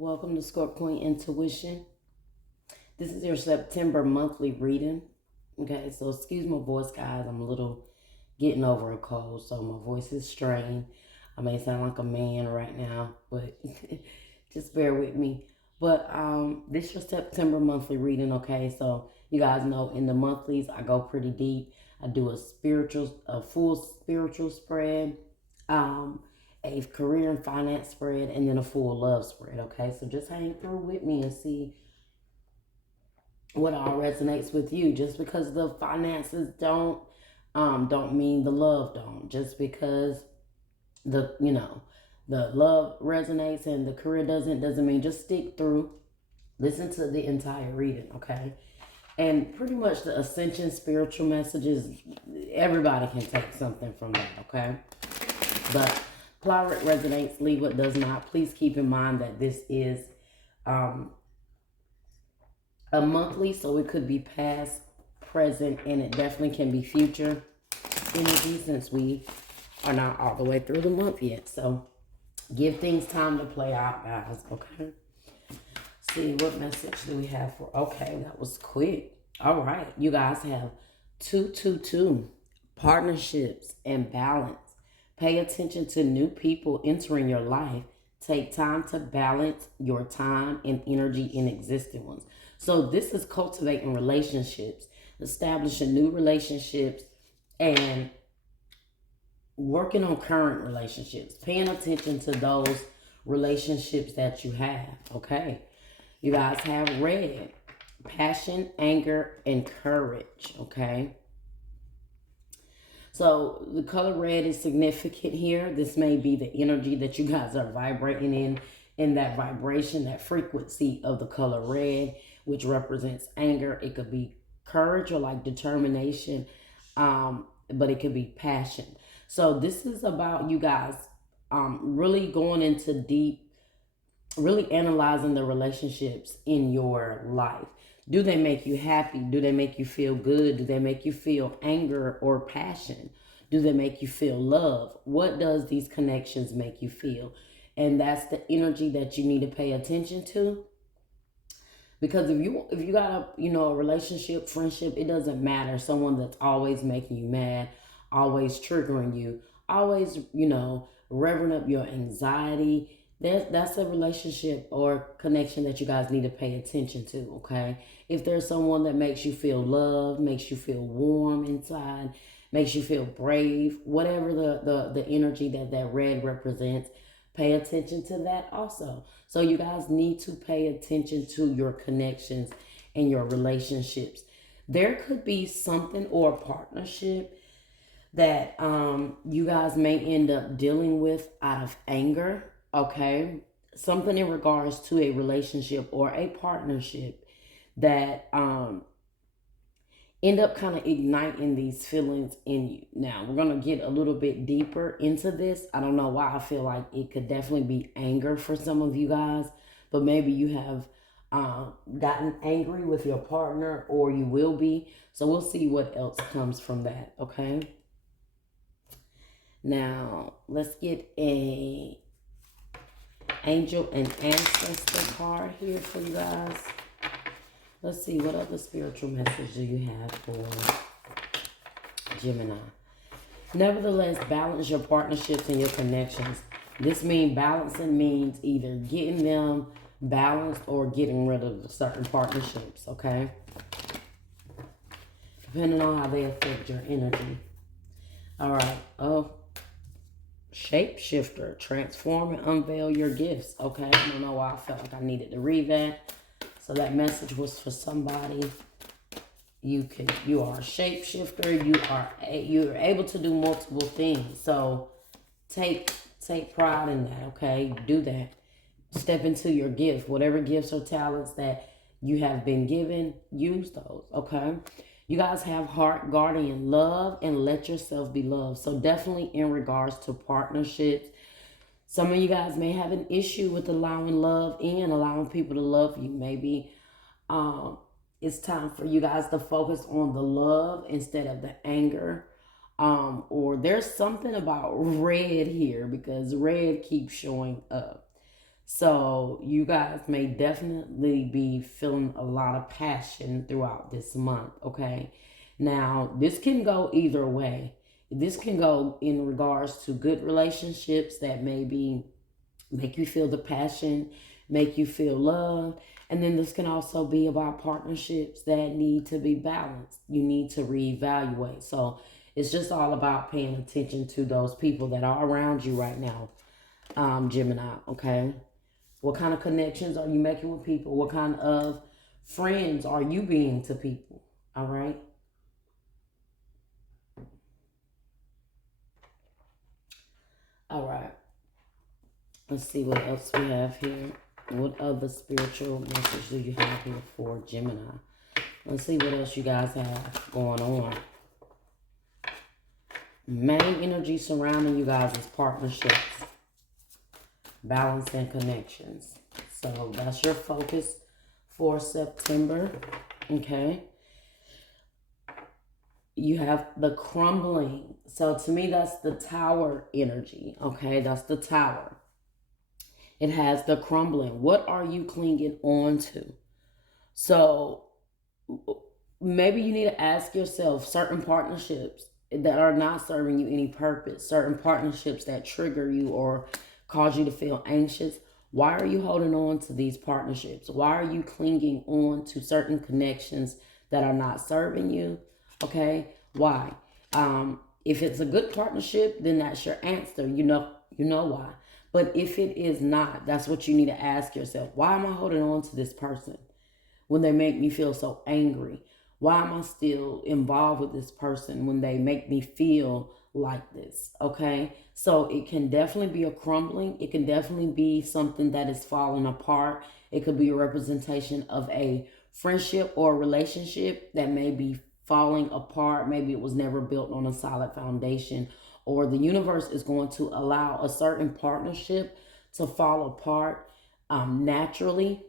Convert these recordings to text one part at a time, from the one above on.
Welcome to Scorpion Intuition. This is your September monthly reading. Okay, so excuse my voice, guys. I'm a little getting over a cold, so my voice is strained. I may sound like a man right now, but just bear with me. But this is your September monthly reading. Okay, so you guys know in the monthlies I go pretty deep. I do a full spiritual spread. Um, a career and finance spread, and then a full love spread. Okay, so just hang through with me and see what all resonates with you. Just because the finances don't mean the love don't. Just because the love resonates and the career doesn't mean. Just stick through. Listen to the entire reading, okay? And pretty much the ascension spiritual messages, everybody can take something from that, okay? But apply what resonates, leave what does not. Please keep in mind that this is um, a monthly, so it could be past, present, and it definitely can be future energy since we are not all the way through the month yet. So give things time to play out, guys, okay? See, what message do we have for? Okay, that was quick. All right, you guys have 222 partnerships and balance. Pay attention to new people entering your life. Take time to balance your time and energy in existing ones. So this is cultivating relationships, establishing new relationships, and working on current relationships. Paying attention to those relationships that you have, okay? You guys have red, passion, anger, and courage, okay? So the color red is significant here. This may be the energy that you guys are vibrating in that vibration, that frequency of the color red, which represents anger. It could be courage or like determination, but it could be passion. So this is about you guys really going into deep, really analyzing the relationships in your life. Do they make you happy? Do they make you feel good? Do they make you feel anger or passion? Do they make you feel love? What does these connections make you feel? And that's the energy that you need to pay attention to. Because if you got a relationship, friendship, it doesn't matter. Someone that's always making you mad, always triggering you, always revving up your anxiety. That's a relationship or connection that you guys need to pay attention to, okay? If there's someone that makes you feel loved, makes you feel warm inside, makes you feel brave, whatever the energy that red represents, pay attention to that also. So you guys need to pay attention to your connections and your relationships. There could be something or a partnership that you guys may end up dealing with out of anger, okay? Something in regards to a relationship or a partnership that end up kind of igniting these feelings in you. Now, we're going to get a little bit deeper into this. I don't know why I feel like it could definitely be anger for some of you guys, but maybe you have gotten angry with your partner or you will be. So we'll see what else comes from that, okay? Now, let's get a angel and ancestor card here for you guys. Let's see, what other spiritual message do you have for Gemini? Nevertheless, balance your partnerships and your connections. This means balancing means either getting them balanced or getting rid of certain partnerships, okay? Depending on how they affect your energy. All right. Oh, shapeshifter. Transform and unveil your gifts, okay? I don't know why I felt like I needed to read that. So that message was for somebody. You are a shapeshifter. You're able to do multiple things. So take pride in that, okay? Do that. Step into your gift. Whatever gifts or talents that you have been given, use those, okay? You guys have heart guardian, love and let yourself be loved. So definitely in regards to partnerships, some of you guys may have an issue with allowing love in, allowing people to love you. Maybe it's time for you guys to focus on the love instead of the anger. Or there's something about red here because red keeps showing up. So you guys may definitely be feeling a lot of passion throughout this month, okay? Now, this can go either way. This can go in regards to good relationships that maybe make you feel the passion, make you feel loved. And then this can also be about partnerships that need to be balanced. You need to reevaluate. So it's just all about paying attention to those people that are around you right now, Gemini, okay? What kind of connections are you making with people? What kind of friends are you being to people? All right. All right. Let's see what else we have here. What other spiritual message do you have here for Gemini? Let's see what else you guys have going on. Main energy surrounding you guys is partnerships, balance, and connections. So that's your focus for September. Okay. You have the crumbling. So to me, that's the tower energy. Okay. That's the tower. It has the crumbling. What are you clinging on to? So maybe you need to ask yourself certain partnerships that are not serving you any purpose, certain partnerships that trigger you or cause you to feel anxious. Why are you holding on to these partnerships? Why are you clinging on to certain connections that are not serving you? Okay, why? If it's a good partnership, then that's your answer. You know why. But if it is not, that's what you need to ask yourself. Why am I holding on to this person when they make me feel so angry? Why am I still involved with this person when they make me feel like this? Okay. So it can definitely be a crumbling. It can definitely be something that is falling apart. It could be a representation of a friendship or a relationship that may be falling apart. Maybe it was never built on a solid foundation, or the universe is going to allow a certain partnership to fall apart naturally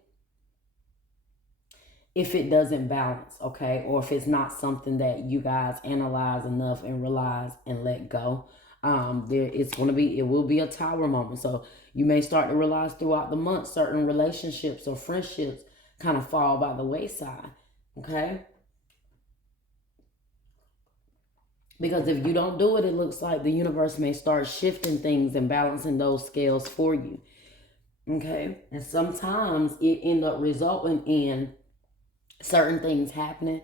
if it doesn't balance, okay? Or if it's not something that you guys analyze enough and realize and let go. It will be a tower moment. So you may start to realize throughout the month certain relationships or friendships kind of fall by the wayside, okay? Because if you don't do it, it looks like the universe may start shifting things and balancing those scales for you, okay? And sometimes it end up resulting in certain things happening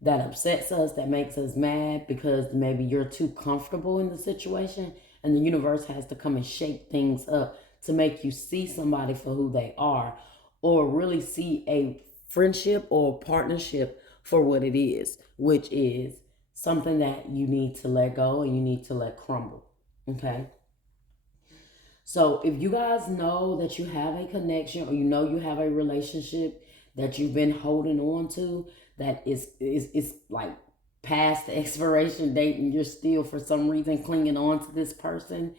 that upsets us, that makes us mad because maybe you're too comfortable in the situation, and the universe has to come and shake things up to make you see somebody for who they are, or really see a friendship or partnership for what it is, which is something that you need to let go and you need to let crumble. Okay. So if you guys know that you have a connection, or you know you have a relationship that you've been holding on to that is like past the expiration date, and you're still for some reason clinging on to this person,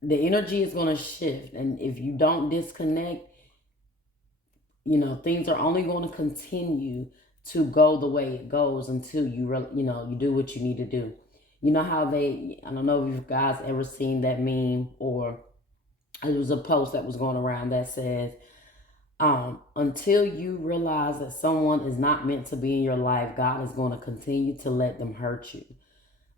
the energy is going to shift. And if you don't disconnect, things are only going to continue to go the way it goes until you do what you need to do. You know how I don't know if you guys ever seen that meme, or it was a post that was going around that says, until you realize that someone is not meant to be in your life, God is going to continue to let them hurt you.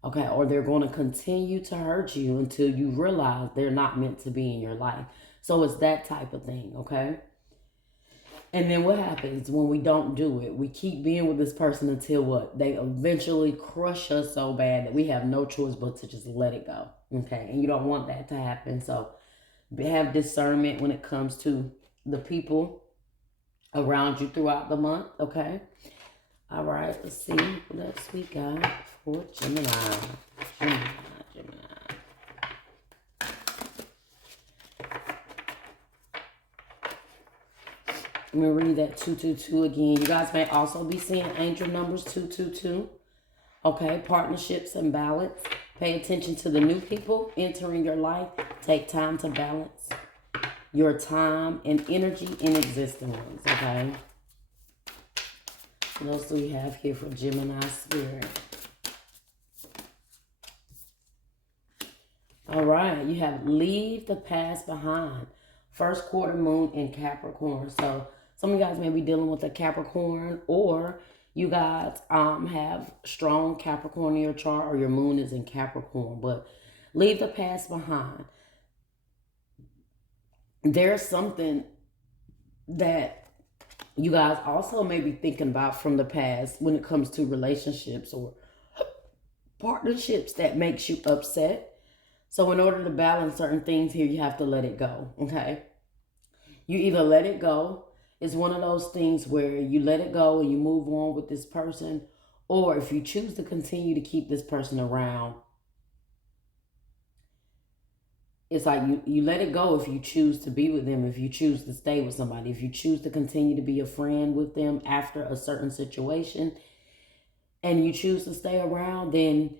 Okay. Or they're going to continue to hurt you until you realize they're not meant to be in your life. So it's that type of thing. Okay. And then what happens when we don't do it? We keep being with this person until what? They eventually crush us so bad that we have no choice but to just let it go. Okay. And you don't want that to happen. So have discernment when it comes to the people around you throughout the month. Okay. All right. Let's see what else we got for Gemini. Gemini. Let me read that 222 again. You guys may also be seeing angel numbers 222. Okay, partnerships and balance. Pay attention to the new people entering your life. Take time to balance your time and energy in existing ones. Okay. What else do we have here for Gemini spirit? All right, you have leave the past behind. First quarter moon in Capricorn. So some of you guys may be dealing with a Capricorn, or you guys have strong Capricorn in your chart, or your moon is in Capricorn. But leave the past behind. There's something that you guys also may be thinking about from the past when it comes to relationships or partnerships that makes you upset. So in order to balance certain things here, you have to let it go. Okay. You either let it go. It's one of those things where you let it go and you move on with this person. Or if you choose to continue to keep this person around, it's like you let it go if you choose to be with them, if you choose to stay with somebody, if you choose to continue to be a friend with them after a certain situation and you choose to stay around, then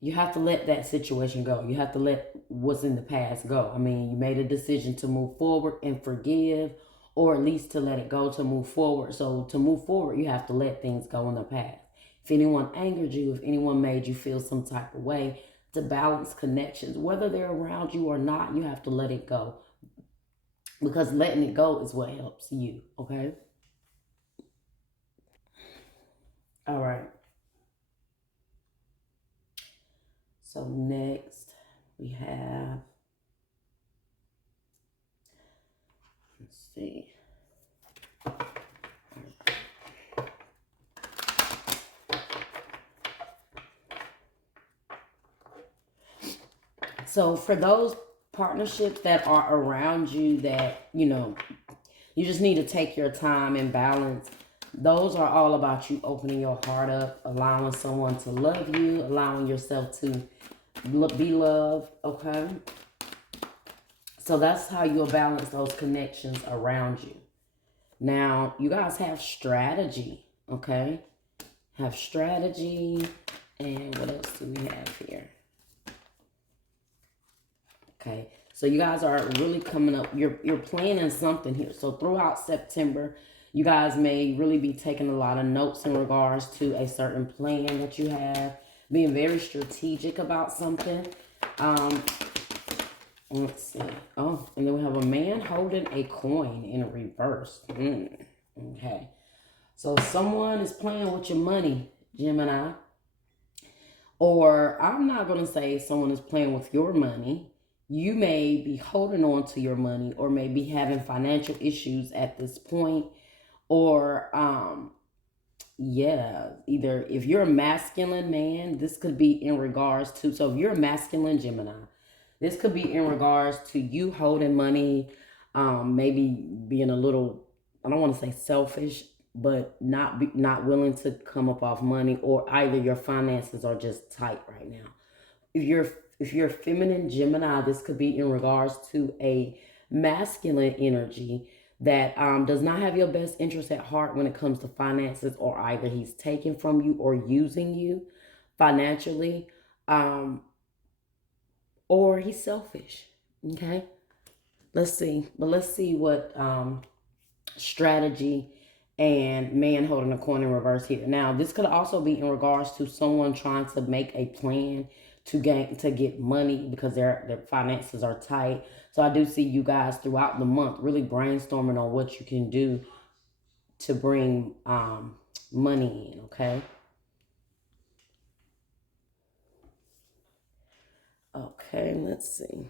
you have to let that situation go. You have to let what's in the past go. I mean, you made a decision to move forward and forgive, or at least to let it go to move forward. So to move forward, you have to let things go in the past. If anyone angered you, if anyone made you feel some type of way, to balance connections, whether they're around you or not, you have to let it go. Because letting it go is what helps you, okay? All right. So next we have, let's see. So for those partnerships that are around you that, you just need to take your time and balance. Those are all about you opening your heart up, allowing someone to love you, allowing yourself to be loved, okay? So that's how you'll balance those connections around you. Now, you guys have strategy, okay? Have strategy. And what else do we have here? Okay, so you guys are really coming up. You're planning something here. So throughout September, you guys may really be taking a lot of notes in regards to a certain plan that you have, being very strategic about something. Let's see. Oh, and then we have a man holding a coin in reverse. Okay, so someone is playing with your money, Gemini. Or I'm not going to say someone is playing with your money. You may be holding on to your money or maybe having financial issues at this point. Or, yeah, either if you're a masculine man, this could be in regards to, so if you're a masculine Gemini, this could be in regards to you holding money, maybe being a little, I don't want to say selfish, but not willing to come up off money, or either your finances are just tight right now. If you're a feminine Gemini, this could be in regards to a masculine energy that does not have your best interest at heart when it comes to finances, or either he's taking from you or using you financially, um, or he's selfish. Okay, let's see what strategy and man holding a coin in reverse here. Now, this could also be in regards to someone trying to make a plan to get money because their finances are tight. So I do see you guys throughout the month really brainstorming on what you can do to bring money in, okay? Okay, let's see.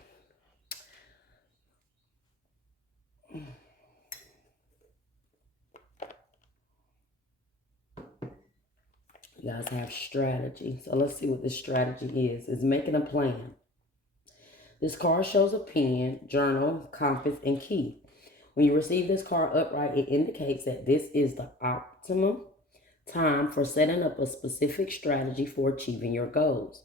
You guys have strategy. So let's see what this strategy is. It's making a plan. This card shows a pen, journal, compass, and key. When you receive this card upright, it indicates that this is the optimum time for setting up a specific strategy for achieving your goals.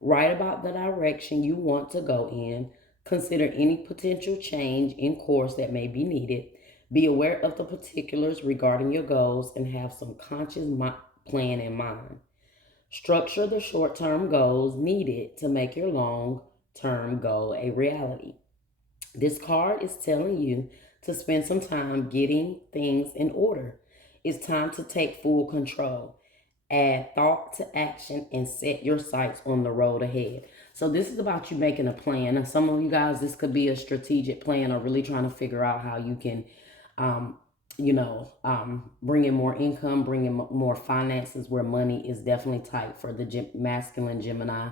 Write about the direction you want to go in. Consider any potential change in course that may be needed. Be aware of the particulars regarding your goals and have some conscious plan in mind. Structure the short term goals needed to make your long term goal a reality. This card is telling you to spend some time getting things in order. It's time to take full control. Add thought to action and set your sights on the road ahead. So this is about you making a plan. And some of you guys, this could be a strategic plan or really trying to figure out how you can, um, bring in more income, bring in more finances where money is definitely tight for the masculine Gemini.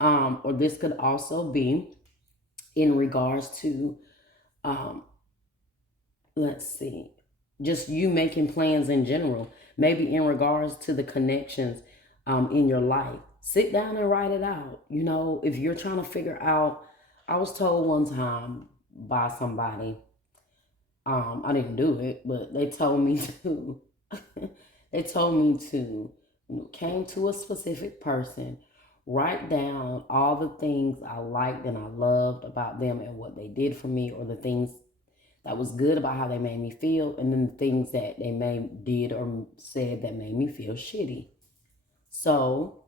Or this could also be in regards to, um, let's see, just you making plans in general, maybe in regards to the connections in your life. Sit down and write it out. If you're trying to figure out, I was told one time by somebody, I didn't do it, but they told me to, they told me to, came to a specific person, write down all the things I liked and I loved about them and what they did for me, or the things that was good about how they made me feel, and then the things that they did or said that made me feel shitty. So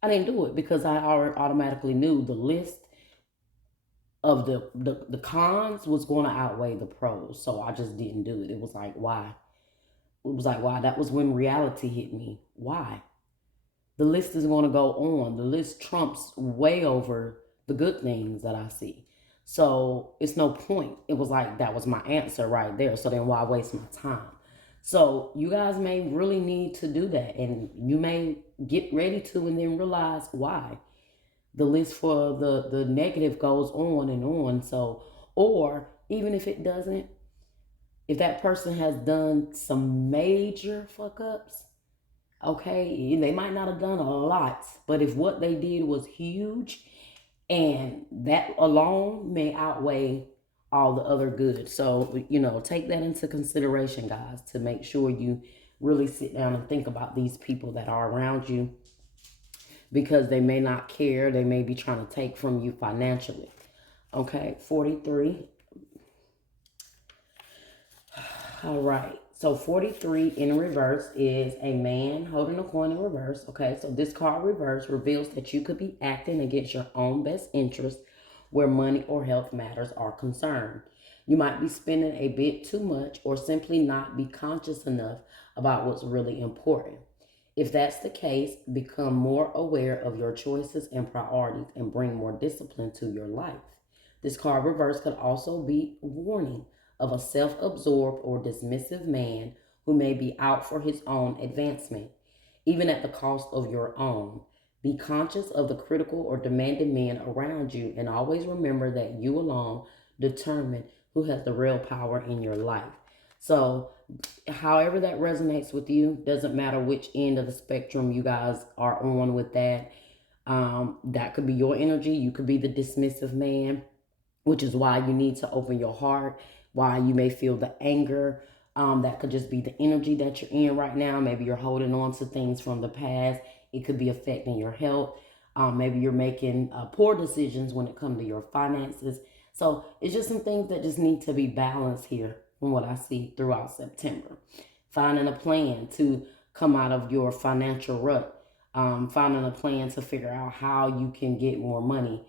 I didn't do it because I already automatically knew the list of the cons was going to outweigh the pros. So I just didn't do it. It was like, why? It was like, why? That was when reality hit me. Why? The list is going to go on. The list trumps way over the good things that I see. So it's no point. It was like, that was my answer right there. So then why waste my time? So you guys may really need to do that. And you may get ready to and then realize why. The list for the negative goes on and on. So, or even if it doesn't, if that person has done some major fuck ups, okay, they might not have done a lot, but if what they did was huge, and that alone may outweigh all the other good. So, take that into consideration, guys, to make sure you really sit down and think about these people that are around you, because they may not care. They may be trying to take from you financially. Okay, 43. All right. So 43 in reverse is a man holding a coin in reverse. Okay, so this card reverse reveals that you could be acting against your own best interest where money or health matters are concerned. You might be spending a bit too much or simply not be conscious enough about what's really important. If that's the case, become more aware of your choices and priorities and bring more discipline to your life. This card reverse could also be a warning of a self-absorbed or dismissive man who may be out for his own advancement, even at the cost of your own. Be conscious of the critical or demanding men around you, and always remember that you alone determine who has the real power in your life. So, however that resonates with you, doesn't matter which end of the spectrum you guys are on with that. That could be your energy. You could be the dismissive man, which is why you need to open your heart, why you may feel the anger. That could just be the energy that you're in right now. Maybe you're holding on to things from the past. It could be affecting your health. Maybe you're making poor decisions when it comes to your finances. So it's just some things that just need to be balanced here from what I see throughout September. Finding a plan to come out of your financial rut. Finding a plan to figure out how you can get more money.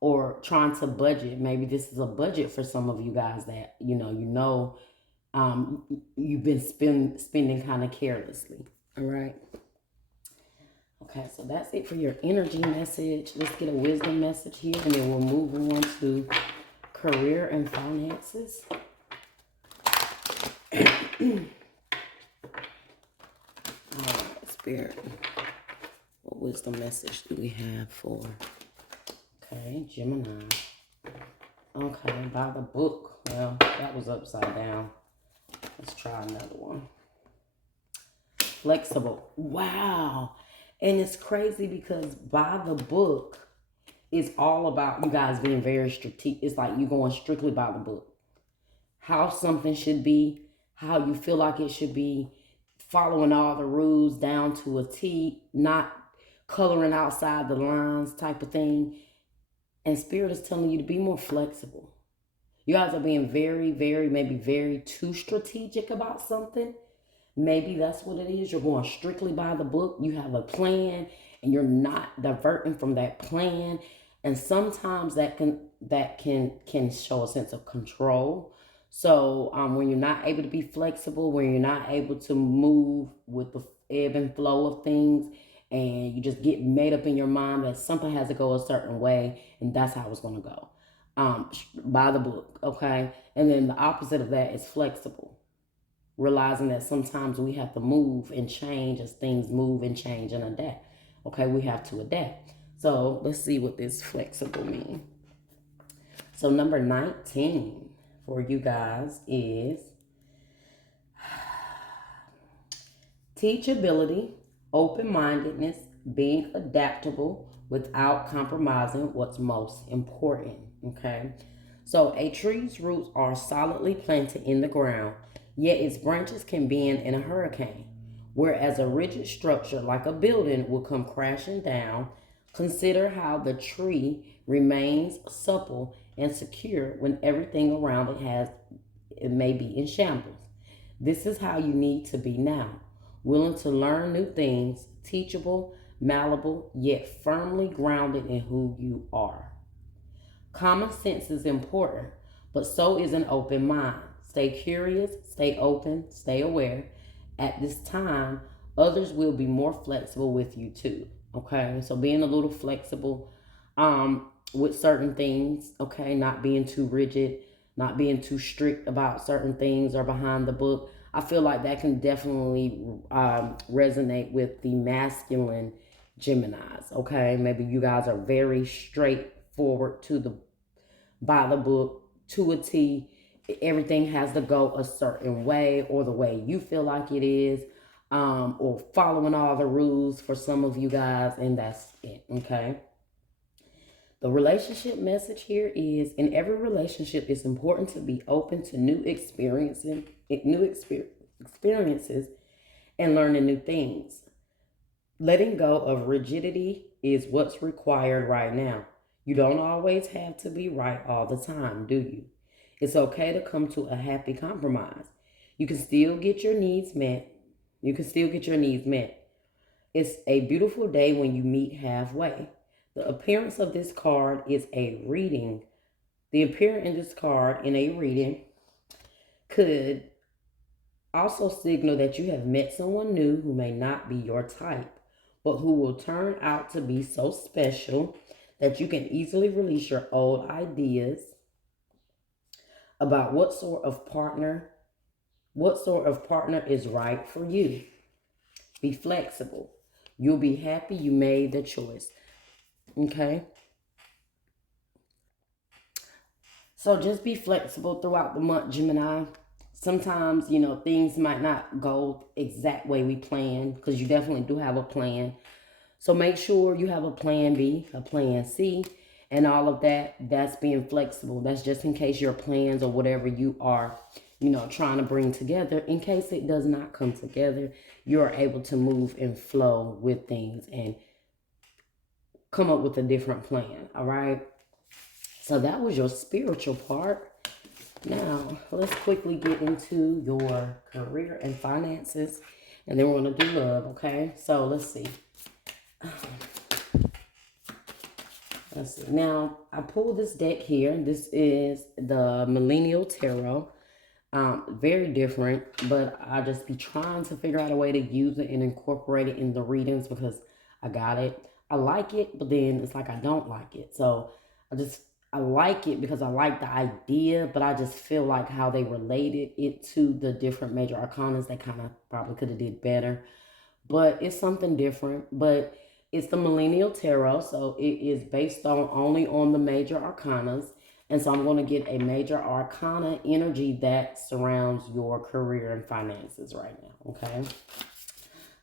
Or trying to budget. Maybe this is a budget for some of you guys that you've been spending kind of carelessly. All right. Okay, so that's it for your energy message. Let's get a wisdom message here, and then we'll move on to career and finances. All right, Spirit, what wisdom message do we have for, okay, Gemini? Okay, by the book. Well, that was upside down. Let's try another one. Flexible. Wow. And it's crazy because by the book is all about you guys being very strategic. It's like you going strictly by the book. How something should be, how you feel like it should be, following all the rules down to a T, not coloring outside the lines type of thing. And Spirit is telling you to be more flexible. You guys are being very, very, maybe very too strategic about something. Maybe that's what it is. You're going strictly by the book. You have a plan and you're not diverting from that plan. And sometimes that can show a sense of control. So when you're not able to be flexible, when you're not able to move with ebb and flow of things, and you just get made up in your mind that something has to go a certain way, and that's how it's going to go. By the book, okay? And then the opposite of that is flexible, realizing that sometimes we have to move and change as things move and change and adapt. Okay, we have to adapt. So let's see what this flexible means. So number 19 for you guys is teachability, open mindedness, being adaptable without compromising what's most important. Okay. So a tree's roots are solidly planted in the ground, yet its branches can bend in a hurricane. Whereas a rigid structure like a building will come crashing down, consider how the tree remains supple and secure when everything around it may be in shambles. This is how you need to be now, willing to learn new things, teachable, malleable, yet firmly grounded in who you are. Common sense is important, but so is an open mind. Stay curious, stay open, stay aware. At this time, others will be more flexible with you too. Okay, so being a little flexible with certain things, okay, not being too rigid, not being too strict about certain things or behind the book. I feel like that can definitely resonate with the masculine Geminis. Okay, maybe you guys are very straightforward to the by the book to a T. Everything has to go a certain way or the way you feel like it is, or following all the rules for some of you guys, and that's it. Okay. The relationship message here is in every relationship, it's important to be open to new experiences and learning new things. Letting go of rigidity is what's required right now. You don't always have to be right all the time, do you? It's okay to come to a happy compromise. You can still get your needs met. You can still get your needs met. It's a beautiful day when you meet halfway. The appearance of this card is a reading. The appearance in this card in a reading could also signal that you have met someone new who may not be your type, but who will turn out to be so special that you can easily release your old ideas about what sort of partner is right for you. Be flexible. You'll be happy you made the choice. Okay? So just be flexible throughout the month, Gemini. Sometimes, things might not go exact way we plan because you definitely do have a plan. So make sure you have a plan B, a plan C, and all of that. That's being flexible. That's just in case your plans or whatever you are, trying to bring together, in case it does not come together, you're able to move and flow with things and come up with a different plan. All right. So that was your spiritual part. Now, let's quickly get into your career and finances, and then we're going to do love, okay? So, let's see. Let's see. Now, I pulled this deck here. This is the Millennial Tarot. Very different, but I just be trying to figure out a way to use it and incorporate it in the readings because I got it. I like it, but then it's like I don't like it. So, I like it because I like the idea, but I just feel like how they related it to the different major arcanas, they kind of probably could have did better. But it's something different. But it's the Millennial Tarot, so it is based on only on the major arcanas. And so I'm going to get a major arcana energy that surrounds your career and finances right now, okay?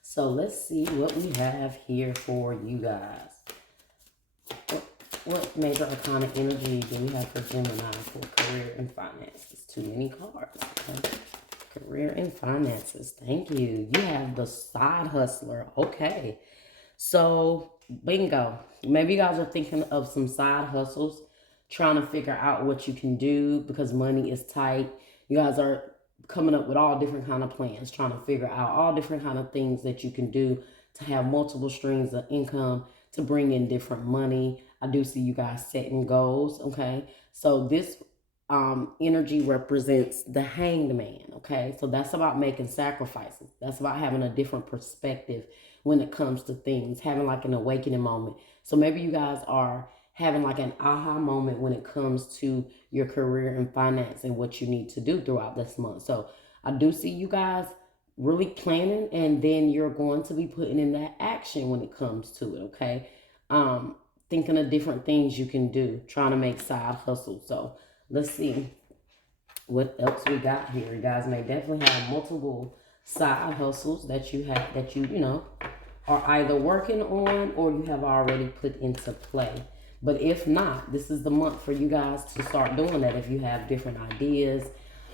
So let's see what we have here for you guys. What major arcana energy do we have for Gemini for career and finances? Too many cards. Okay. Career and finances. Thank you. You have the side hustler. Okay. So, bingo. Maybe you guys are thinking of some side hustles, trying to figure out what you can do because money is tight. You guys are coming up with all different kind of plans, trying to figure out all different kind of things that you can do to have multiple streams of income, to bring in different money. I do see you guys setting goals, okay? So this energy represents the hanged man. Okay, so that's about making sacrifices. That's about having a different perspective when it comes to things, having like an awakening moment. So maybe you guys are having like an aha moment when it comes to your career and finance and what you need to do throughout this month. So I do see you guys really planning, and then you're going to be putting in that action when it comes to it. Okay, um thinking of different things you can do, trying to make side hustles. So let's see what else we got here. You guys may definitely have multiple side hustles that you have, that you know are either working on or you have already put into play. But if not, this is the month for you guys to start doing that. If you have different ideas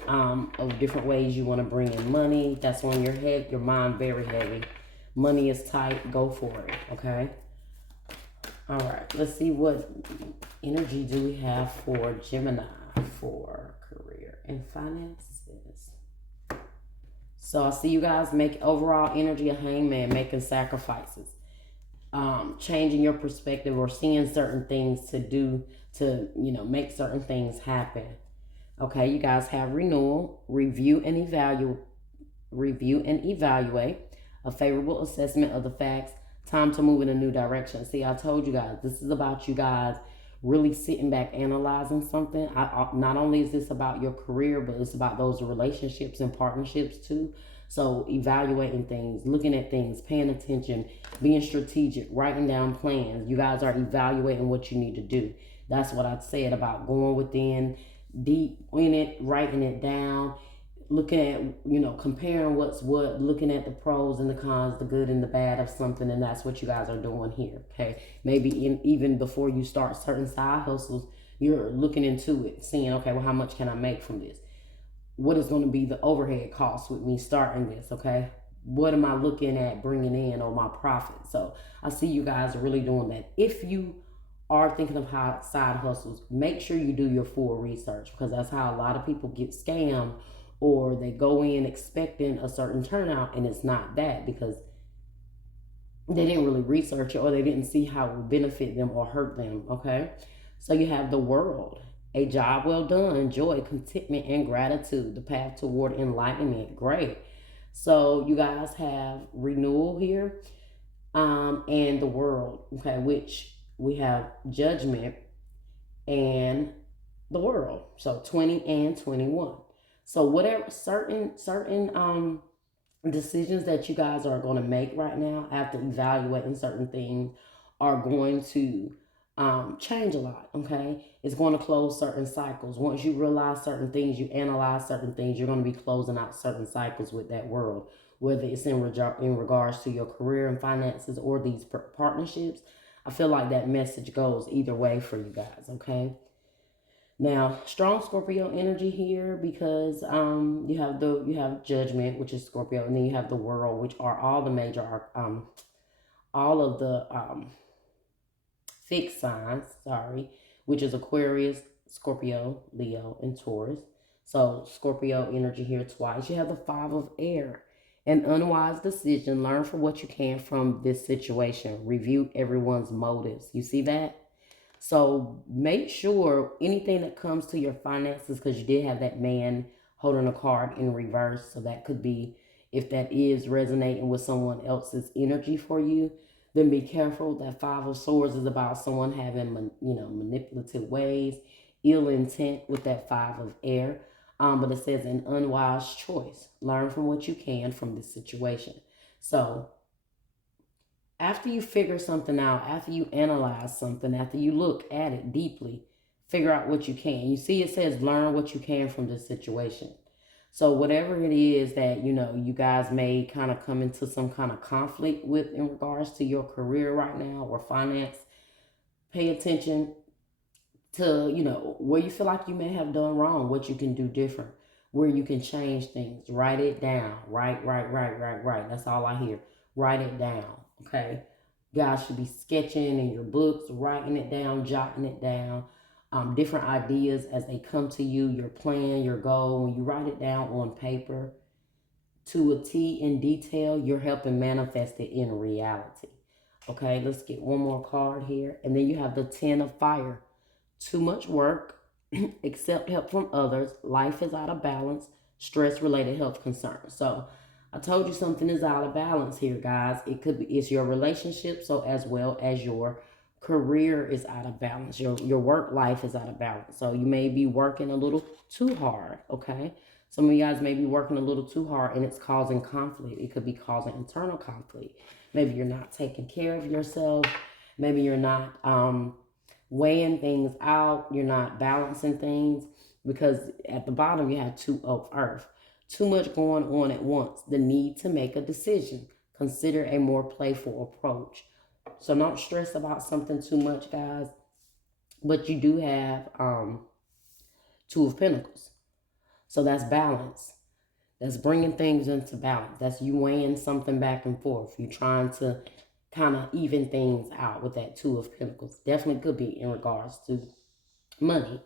of different ways you want to bring in money, that's on your head, your mind very heavy. Money is tight, go for it, okay? All right, let's see what energy do we have for Gemini for career and finances. So I see you guys make overall energy a hangman, making sacrifices, changing your perspective or seeing certain things to do to, make certain things happen. Okay, you guys have renewal, review and evaluate, a favorable assessment of the facts, time to move in a new direction. See, I told you guys, this is about you guys really sitting back, analyzing something. Not only is this about your career, but it's about those relationships and partnerships too. So evaluating things, looking at things, paying attention, being strategic, writing down plans. You guys are evaluating what you need to do. That's what I said about going within, deep in it, writing it down, looking at, comparing what's what, looking at the pros and the cons, the good and the bad of something. And that's what you guys are doing here. Okay, maybe even before you start certain side hustles, you're looking into it, seeing, okay, well, how much can I make from this? What is going to be the overhead cost with me starting this? Okay, what am I looking at bringing in on my profit? So I see you guys really doing that. If you are thinking of how side hustles, make sure you do your full research, because that's how a lot of people get scammed, or they go in expecting a certain turnout and it's not that, because they didn't really research it, or they didn't see how it would benefit them or hurt them. Okay, so you have the world, a job well done, joy, contentment, and gratitude, the path toward enlightenment. Great. So you guys have renewal here, and the world. Okay, which we have judgment and the world. So 20 and 21. So whatever certain decisions that you guys are going to make right now after evaluating certain things are going to change a lot. Okay, it's going to close certain cycles. Once you realize certain things, you analyze certain things, you're going to be closing out certain cycles with that world, whether it's in regards to your career and finances or these partnerships. I feel like that message goes either way for you guys. Okay, now, strong Scorpio energy here, because you have judgment, which is Scorpio, and then you have the world, which are all the major all of the fixed signs, sorry, which is Aquarius, Scorpio, Leo, and Taurus. So Scorpio energy here twice. You have the Five of Air. An unwise decision. Learn from what you can from this situation. Review everyone's motives. You see that? So make sure anything that comes to your finances, because you did have that man holding a card in reverse. So that could be, if that is resonating with someone else's energy for you, then be careful. That Five of Swords is about someone having, manipulative ways, ill intent with that Five of Air. But it says an unwise choice. Learn from what you can from this situation. So after you figure something out, after you analyze something, after you look at it deeply, figure out what you can. You see, it says learn what you can from this situation. So whatever it is that, you guys may kind of come into some kind of conflict with in regards to your career right now or finance, pay attention to, where you feel like you may have done wrong, what you can do different, where you can change things. Write it down. Write. That's all I hear. Write it down. Okay. You guys should be sketching in your books, writing it down, jotting it down. Different ideas as they come to you, your plan, your goal. When you write it down on paper to a T in detail, you're helping manifest it in reality. Okay, let's get one more card here. And then you have the Ten of Fire. Too much work, accept help from others. Life is out of balance. Stress related health concerns. So I told you something is out of balance here, guys. It could be it's your relationship, so as well as your career is out of balance. Your work life is out of balance. So you may be working a little too hard, okay? Some of you guys may be working a little too hard and it's causing conflict. It could be causing internal conflict. Maybe you're not taking care of yourself. Maybe you're not weighing things out. You're not balancing things because at the bottom you have two of earth. Too much going on at once. The need to make a decision. Consider a more playful approach. So don't stress about something too much, guys. But you do have Two of Pentacles. So that's balance. That's bringing things into balance. That's you weighing something back and forth. You trying to kind of even things out with that Two of Pentacles. Definitely could be in regards to money.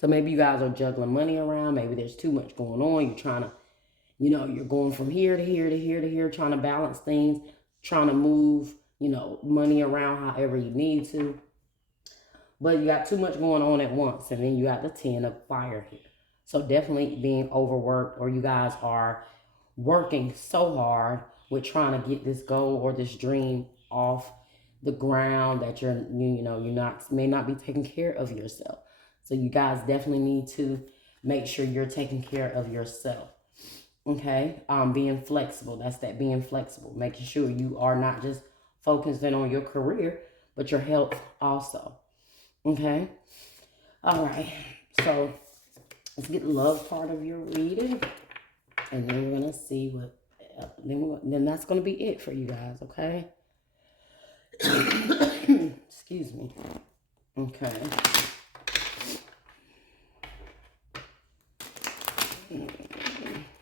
So maybe you guys are juggling money around. Maybe there's too much going on. You're trying to, you're going from here to here to here to here, trying to balance things, trying to move, money around however you need to. But you got too much going on at once. And then you got the 10 of fire here. So definitely being overworked, or you guys are working so hard with trying to get this goal or this dream off the ground that you're not may not be taking care of yourself. So you guys definitely need to make sure you're taking care of yourself. Okay, being flexible. That's that being flexible, making sure you are not just focusing on your career, but your health also. Okay, all right. So let's get the love part of your reading, and then we're gonna see what. Then that's gonna be it for you guys. Okay. Excuse me. Okay.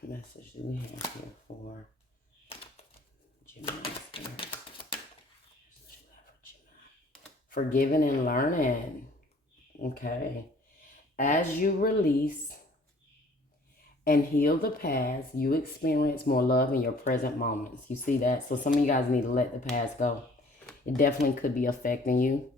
Message do we have here for Gemini? Forgiving and learning. Okay. As you release and heal the past, you experience more love in your present moments. You see that? So some of you guys need to let the past go. It definitely could be affecting you.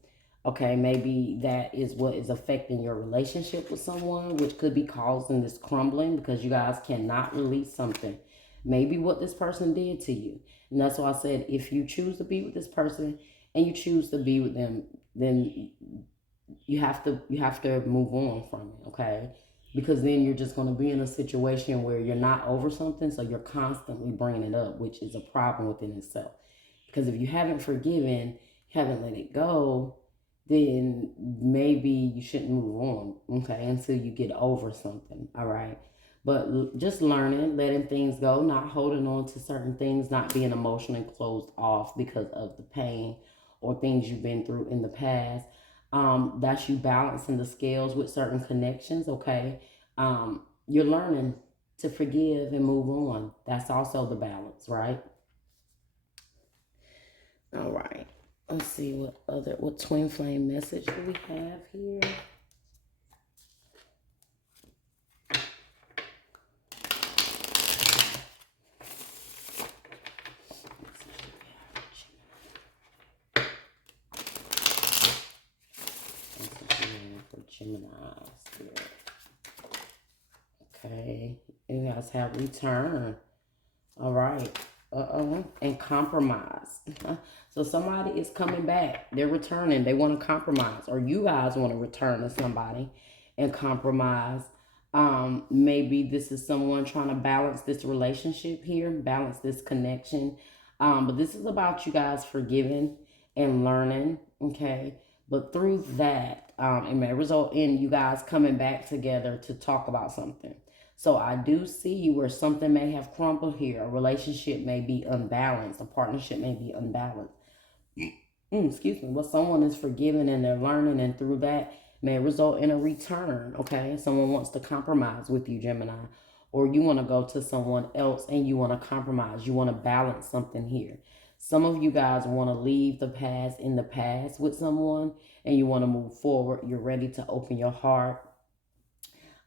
Okay, maybe that is what is affecting your relationship with someone, which could be causing this crumbling because you guys cannot release something. Maybe what this person did to you. And that's why I said, if you choose to be with this person and you choose to be with them, then you have to move on from it, okay? Because then you're just going to be in a situation where you're not over something, so you're constantly bringing it up, which is a problem within itself. Because if you haven't forgiven, haven't let it go, then maybe you shouldn't move on, okay, until you get over something, all right? But just learning, letting things go, not holding on to certain things, not being emotionally closed off because of the pain or things you've been through in the past. That's you balancing the scales with certain connections, okay? You're learning to forgive and move on. That's also the balance, right? All right. Let's see what twin flame message do we have here? For Gemini spirit. Okay. You guys have return. All right. And compromise. So somebody is coming back. They're returning. They want to compromise. Or you guys want to return to somebody and compromise. Maybe this is someone trying to balance this relationship here, balance this connection. But this is about you guys forgiving and learning, okay? But through that, it may result in you guys coming back together to talk about something. So I do see where something may have crumbled here. A relationship may be unbalanced. A partnership may be unbalanced. Excuse me. But someone is forgiving and they're learning, and through that may result in a return, okay? Someone wants to compromise with you, Gemini. Or you want to go to someone else and you want to compromise. You want to balance something here. Some of you guys want to leave the past in the past with someone and you want to move forward. You're ready to open your heart.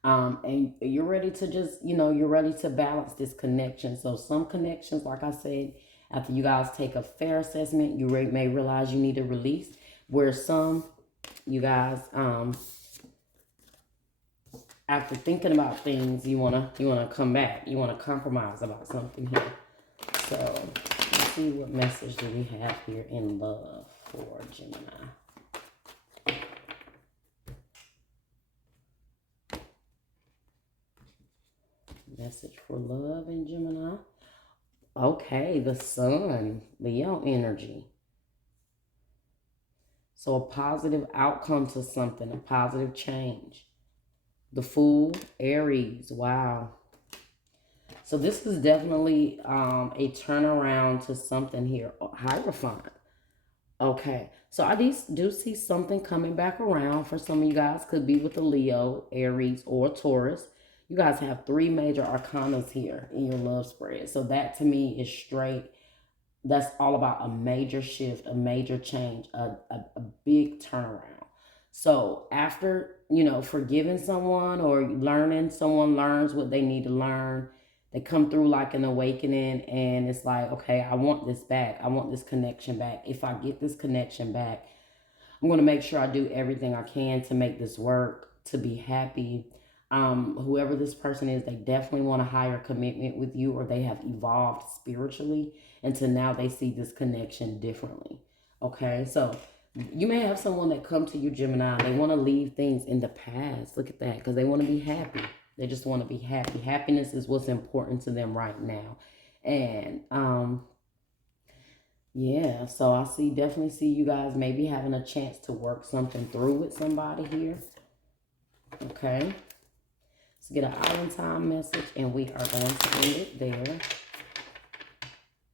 And you're ready to just, you're ready to balance this connection. So some connections, like I said, after you guys take a fair assessment, you may realize you need to release. Where some, you guys, After thinking about things, you wanna come back. You wanna compromise about something here. So let's see, what message do we have here in love for Gemini? Message for love in Gemini. Okay, the sun, Leo energy. So a positive outcome to something, a positive change. The Fool, Aries. Wow. So this is definitely a turnaround to something here. Hierophant. Okay. So I do see something coming back around for some of you guys. Could be with a Leo, Aries, or Taurus. You guys have three major arcanas here in your love spread. So that to me is straight. That's all about a major shift, a major change, a big turnaround. So after, forgiving someone or learning, someone learns what they need to learn. They come through like an awakening, and it's like, okay, I want this back. I want this connection back. If I get this connection back, I'm going to make sure I do everything I can to make this work, to be happy. Whoever this person is, they definitely want a higher commitment with you, or they have evolved spiritually, and to now they see this connection differently. Okay, so you may have someone that come to you, Gemini. They want to leave things in the past. Look at that, because they want to be happy. They just want to be happy. Happiness is what's important to them right now. And yeah, so I definitely see you guys maybe having a chance to work something through with somebody here. Okay. Let's get an island time message, and we are going to end it there.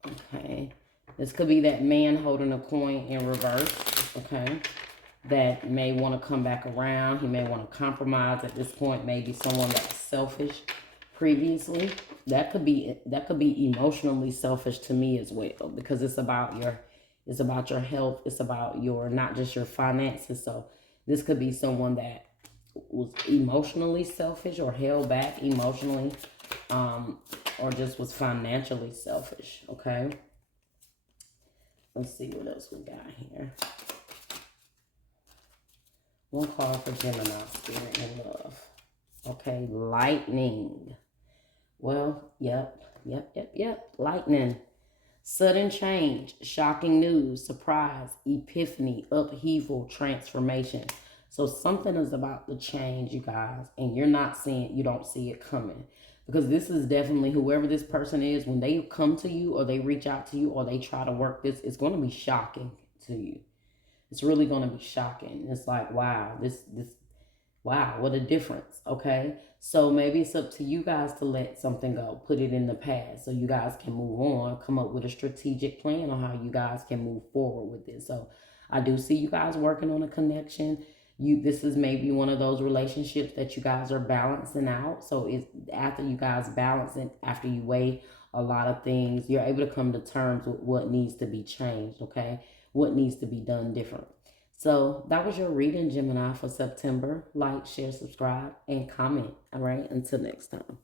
Okay. This could be that man holding a coin in reverse. Okay. That may want to come back around. He may want to compromise at this point. Maybe someone that's selfish previously. That could be emotionally selfish to me as well, because it's about your health. It's about your, not just your finances. So this could be someone that was emotionally selfish or held back emotionally, or just was financially selfish. Okay. Let's see what else we got here. One card for Gemini, spirit and love. Okay, lightning. Well, yep. Lightning. Sudden change, shocking news, surprise, epiphany, upheaval, transformation. So something is about to change, you guys, and you don't see it coming. Because this is definitely, whoever this person is, when they come to you or they reach out to you or they try to work this, it's going to be shocking to you. It's really going to be shocking. It's like, wow, wow, what a difference. Okay. So maybe it's up to you guys to let something go, put it in the past so you guys can move on, come up with a strategic plan on how you guys can move forward with this. So I do see you guys working on a connection. This is maybe one of those relationships that you guys are balancing out. So it's after you guys balance it, after you weigh a lot of things, you're able to come to terms with what needs to be changed. Okay. What needs to be done different. So that was your reading, Gemini, for September. Like, share, subscribe, and comment. All right. Until next time.